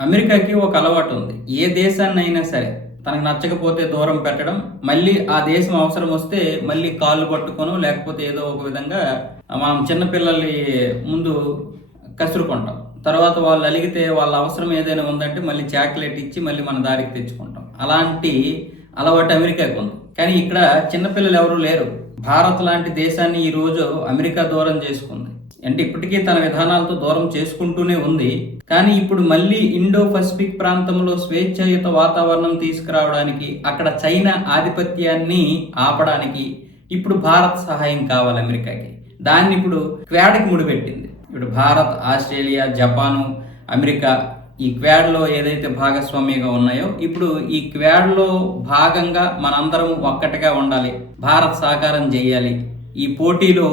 అమెరికాకి ఒక అలవాటు ఉంది. ఏ దేశాన్నైనా సరే తనకు నచ్చకపోతే దూరం పెట్టడం మళ్ళీ ఆ దేశం అవసరం వస్తే మళ్ళీ కాళ్ళు పట్టుకోను లేకపోతే ఏదో ఒక విధంగా మనం చిన్నపిల్లల్ని ముందు కసురుకుంటాం. తర్వాత వాళ్ళు అలిగితే వాళ్ళ అవసరం ఏదైనా ఉందంటే మళ్ళీ చాక్లెట్ ఇచ్చి మళ్ళీ మన దారికి తెచ్చుకుంటాం. అలాంటి అలవాటు అమెరికాకు ఉంది. కానీ ఇక్కడ చిన్నపిల్లలు ఎవరు లేరు. భారత్ లాంటి దేశాన్ని ఈ రోజు అమెరికా దూరం చేసుకుంది. అంటే ఇప్పటికీ తన విధానాలతో దూరం చేసుకుంటూనే ఉంది. కానీ ఇప్పుడు మళ్ళీ ఇండో పసిఫిక్ ప్రాంతంలో స్వేచ్ఛాయుత వాతావరణం తీసుకురావడానికి అక్కడ చైనా ఆధిపత్యాన్ని ఆపడానికి ఇప్పుడు భారత్ సహాయం కావాలి అమెరికాకి. దాన్ని ఇప్పుడు క్వాడ్కి ముడిపెట్టింది. ఇప్పుడు భారత్ ఆస్ట్రేలియా జపాను అమెరికా ఈ క్వాడ్లో ఏదైతే భాగస్వామ్యంగా ఉన్నాయో ఇప్పుడు ఈ క్వాడ్లో భాగంగా మనందరం ఒక్కటిగా ఉండాలి. భారత్ సహకారం చేయాలి. ఈ పోటీలో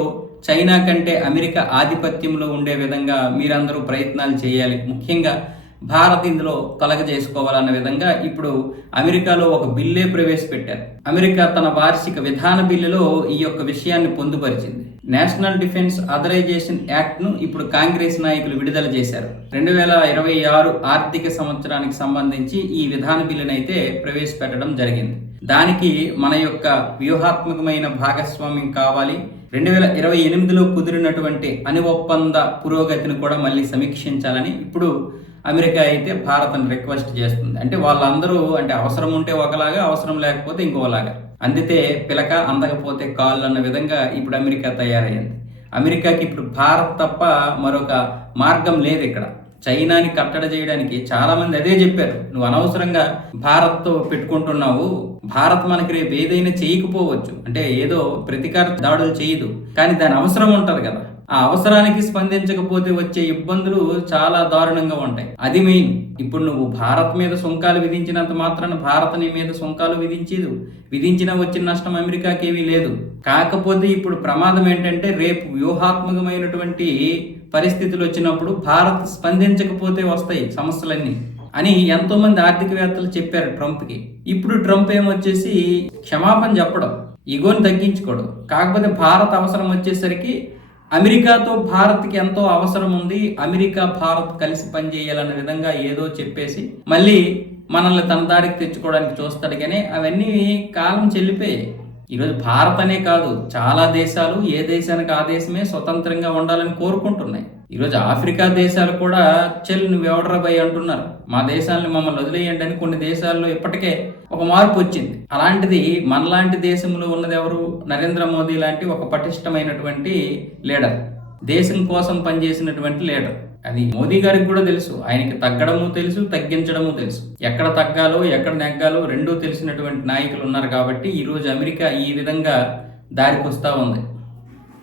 చైనా కంటే అమెరికా ఆధిపత్యంలో ఉండే విధంగా మీరందరూ ప్రయత్నాలు చేయాలి. ముఖ్యంగా భారత్ ఇందులో కలగజేసుకోవాలన్న విధంగా ఇప్పుడు అమెరికాలో ఒక బిల్లే ప్రవేశపెట్టారు. అమెరికా తన వార్షిక విధాన బిల్లులో ఈ యొక్క విషయాన్ని పొందుపరిచింది. నేషనల్ డిఫెన్స్ అథరైజేషన్ యాక్ట్ను ఇప్పుడు కాంగ్రెస్ నాయకులు విడుదల చేశారు. రెండు వేల ఇరవై ఆరు ఆర్థిక సంవత్సరానికి సంబంధించి ఈ విధాన బిల్లును అయితే ప్రవేశపెట్టడం జరిగింది. దానికి మన యొక్క వ్యూహాత్మకమైన భాగస్వామ్యం కావాలి. రెండు వేల ఇరవై ఎనిమిదిలో కుదిరినటువంటి అణు ఒప్పంద పురోగతిని కూడా మళ్ళీ సమీక్షించాలని ఇప్పుడు అమెరికా అయితే భారత్ని రిక్వెస్ట్ చేస్తుంది. అంటే వాళ్ళందరూ అంటే అవసరం ఉంటే ఒకలాగా అవసరం లేకపోతే ఇంకోలాగా. అందితే పిలక అందకపోతే కాళ్ళు అన్న విధంగా ఇప్పుడు అమెరికా తయారైంది. అమెరికాకి ఇప్పుడు భారత్ తప్ప మరొక మార్గం లేదు ఇక్కడ. చైనాని కట్టడి చేయడానికి చాలా మంది అదే చెప్పారు. నువ్వు అనవసరంగా భారత్తో పెట్టుకుంటున్నావు. భారత్ మనకి రేపు ఏదైనా చేయకపోవచ్చు. అంటే ఏదో ప్రతీకార దాడులు చేయదు. కానీ దాని అవసరం ఉంటుంది కదా. ఆ అవసరానికి స్పందించకపోతే వచ్చే ఇబ్బందులు చాలా దారుణంగా ఉంటాయి. అది మెయిన్. ఇప్పుడు నువ్వు భారత్ మీద సుంకాలు విధించినంత మాత్రాన భారత్ నీ మీద సుంకాలు విధించేదు. విధించిన వచ్చిన నష్టం అమెరికాకి ఏమీ లేదు. కాకపోతే ఇప్పుడు ప్రమాదం ఏంటంటే రేపు వ్యూహాత్మకమైనటువంటి పరిస్థితులు వచ్చినప్పుడు భారత్ స్పందించకపోతే వస్తాయి సమస్యలన్నీ అని ఎంతోమంది ఆర్థికవేత్తలు చెప్పారు ట్రంప్కి. ఇప్పుడు ట్రంప్ ఏమొచ్చేసి క్షమాపణ చెప్పడం ఇగోని తగ్గించుకోవడం కాకపోతే భారత్ అవసరం వచ్చేసరికి అమెరికాతో భారత్కి ఎంతో అవసరం ఉంది. అమెరికా భారత్ కలిసి పనిచేయాలన్న విధంగా ఏదో చెప్పేసి మళ్ళీ మనల్ని తన దాడికి తెచ్చుకోవడానికి చూస్తాడు కానీ అవన్నీ కాలం చెల్లిపోయాయి. ఈరోజు భారత్ అనే కాదు చాలా దేశాలు ఏ దేశానికి ఆ దేశమే స్వతంత్రంగా ఉండాలని కోరుకుంటున్నాయి. ఈరోజు ఆఫ్రికా దేశాలు కూడా చెల్ నువ్వెవడరా భయ్ అంటున్నారు. మా దేశాలను మమ్మల్ని వదిలేయండి అని కొన్ని దేశాల్లో ఇప్పటికే ఒక మార్పు వచ్చింది. అలాంటిది మనలాంటి దేశంలో ఉన్నది ఎవరు? నరేంద్ర మోదీ లాంటి ఒక పటిష్టమైనటువంటి లీడర్. దేశం కోసం పనిచేసినటువంటి లీడర్. అది మోదీ గారికి కూడా తెలుసు. ఆయనకి తగ్గడము తెలుసు తగ్గించడము తెలుసు. ఎక్కడ తగ్గాలో ఎక్కడ నెగ్గాలో రెండూ తెలిసినటువంటి నాయకులు ఉన్నారు కాబట్టి ఈరోజు అమెరికా ఈ విధంగా దారికి వస్తూ ఉంది.